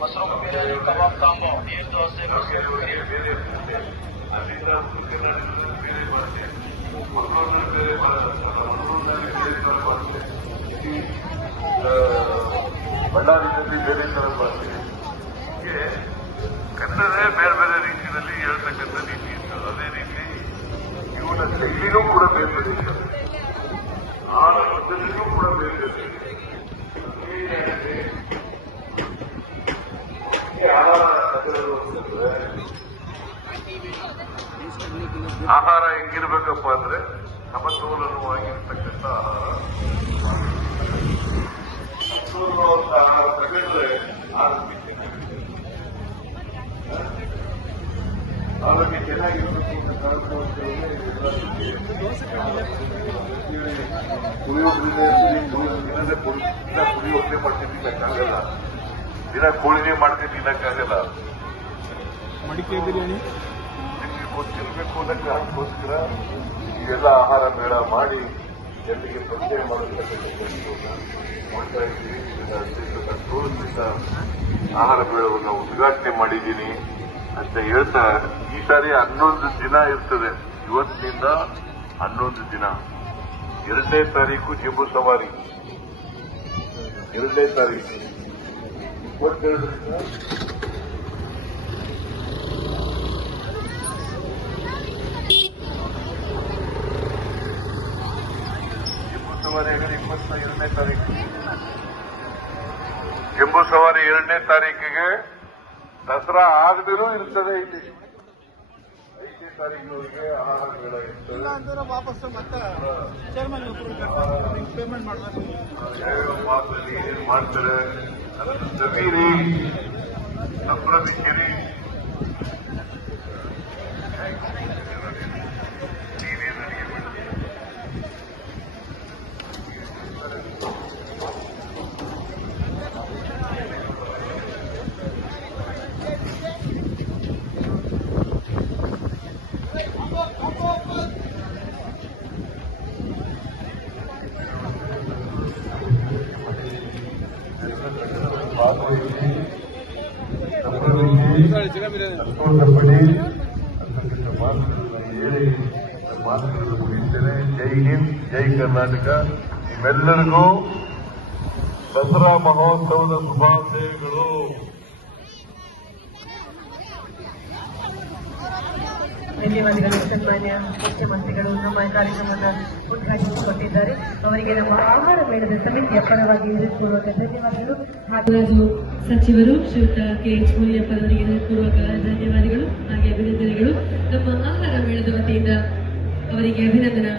Mushroom biryani, ಕಬಾಬ್ combo, ನೀರು dosa, mushroom biryani. ಅಲ್ಲಿಂದ ಬೇರೆ ಬರುತ್ತೆ, ಮಂಗಳೂರಿನಲ್ಲಿ ಬೇರೆ ಮಂಗಳೂರಿನಲ್ಲಿ ಬೇರೆ ಥರ ಬರುತ್ತೆ, ಬಳ್ಳಾರಿಯಲ್ಲಿ ಬೇರೆ ಥರ ಬರುತ್ತೆ. ಹೀಗೆ ಕನ್ನಡವೇ ಬೇರೆ ಬೇರೆ ರೀತಿಯಲ್ಲಿ ಹೇಳ್ತಕ್ಕಂಥ ರೀತಿ ಇರ್ತದೆ. ಅದೇ ರೀತಿ ಇವನ ಶೈಲಿನೂ ಕೂಡ ಬೇರೆ ಬೇರೆ ಇರ್ತದೆ, ಆಳ ಪದ್ಧತಿಗೂ ಕೂಡ ಬೇರೆ ಬೇರೆ ಇದೆ. ಆಹಾರ ಹೆಂಗಿರ್ಬೇಕಪ್ಪ ಅಂದ್ರೆ ಸಮತೋಲನವಾಗಿರ್ತಕ್ಕಂಥ ಆಹಾರ. ಸಮತೋಲನವಂತ ಆಹಾರ ತಗೊಂಡ್ರೆ ಆರೋಗ್ಯ ಚೆನ್ನಾಗಿರ್ಬೇಕು ಅಂತ ಕುಡಿಯೋದ್ರಿಂದ ದಿನದ ಕುಡಿಯೋಕೆ ಮಾಡ್ಕೊಂಡು ತಿನ್ನಕ್ಕಾಗಲ್ಲ, ದಿನ ಕೋಳಿನೇ ಮಾಡ್ಕೊಂಡು ತಿನ್ನಕ್ಕಾಗಲ್ಲ. ಮಡಿಕೆ ಬಿರಿಯಾನಿ ನಿಮಗೆ ಗೊತ್ತಿರಬೇಕು ಅನ್ನೋಕ್ಕೋಸ್ಕರ ಇವೆಲ್ಲ ಆಹಾರ ಮೇಳ ಮಾಡಿ ಜನರಿಗೆ ಪರಿಚಯ ಮಾಡತಕ್ಕಂಥ ಮಾಡ್ತಾ ಇದ್ದೀವಿ. ತೋರಿಸಿದ ಆಹಾರ ಮೇಳವನ್ನು ಉದ್ಘಾಟನೆ ಮಾಡಿದ್ದೀನಿ ಅಂತ ಹೇಳ್ತಾ, ಈ ಸಾರಿ 11 ದಿನ ಇರ್ತದೆ. ಇವತ್ತಿನಿಂದ 11 ದಿನ. 2ನೇ ತಾರೀಕು ಜಂಬೂ ಸವಾರಿ, 2ನೇ ತಾರೀಕು 22ರಿಂದ ಜಂಬೂ ಸವಾರಿ 2ನೇ ತಾರೀಕು. ಜಂಬೂ ಸವಾರಿ 2ನೇ ತಾರೀಕಿಗೆ ದಸರಾ ಆಗದಿರೂ ಇರ್ತದೆ. ಇಲ್ಲಿ 5ನೇ ತಾರೀಕಿನವರೆಗೆ ಆಹಾರ ಮೇಳ ಇರ್ತದೆ. ವಾಪಸ್ ಮತ್ತೆ ಪೇಮೆಂಟ್ ಮಾಡಬೇಕು. ಮಾಸಲ್ಲಿ ಏನ್ ಮಾಡ್ತಾರೆ ಅದನ್ನು ಸಬೀರಿ ಸಂಭ್ರಮಿಸಿರಿ. ಸಂತೋಷಪಡಿ ಅಂತಕ್ಕಂಥ ಮಾತುಗಳನ್ನು ಹೇಳಿ ಮಾತುಗಳನ್ನು ಮುಗಿಸ್ತೇನೆ. ಜೈ ಹಿಂದ್, ಜೈ ಕರ್ನಾಟಕ. ನಿಮ್ಮೆಲ್ಲರಿಗೂ ದಸರಾ ಮಹೋತ್ಸವದ ಶುಭಾಶಯಗಳು. ಧನ್ಯವಾದಗಳು. ಸನ್ಮಾನ್ಯ ಮುಖ್ಯಮಂತ್ರಿಗಳು ನಮ್ಮ ಕಾರ್ಯಕ್ರಮವನ್ನು ಉದ್ಘಾಟಿಸಿಕೊಟ್ಟಿದ್ದಾರೆ. ಅವರಿಗೆ ನಮ್ಮ ಆಹಾರ ಮೇಳದ ಸಮಿತಿಯ ಪರವಾಗಿ ಹೃತ್ಪೂರ್ವಕ ಧನ್ಯವಾದಗಳು. ಹಾಗೂ ಸಚಿವರು ಶ್ರೀಯುತ KH ಮುನಿಯಪ್ಪರವರಿಗೆ ಹೃತ್ಪೂರ್ವಕ ಧನ್ಯವಾದಗಳು ಹಾಗೆ ಅಭಿನಂದನೆಗಳು. ನಮ್ಮ ಆಹಾರ ಮೇಳದ ವತಿಯಿಂದ ಅವರಿಗೆ ಅಭಿನಂದನಾ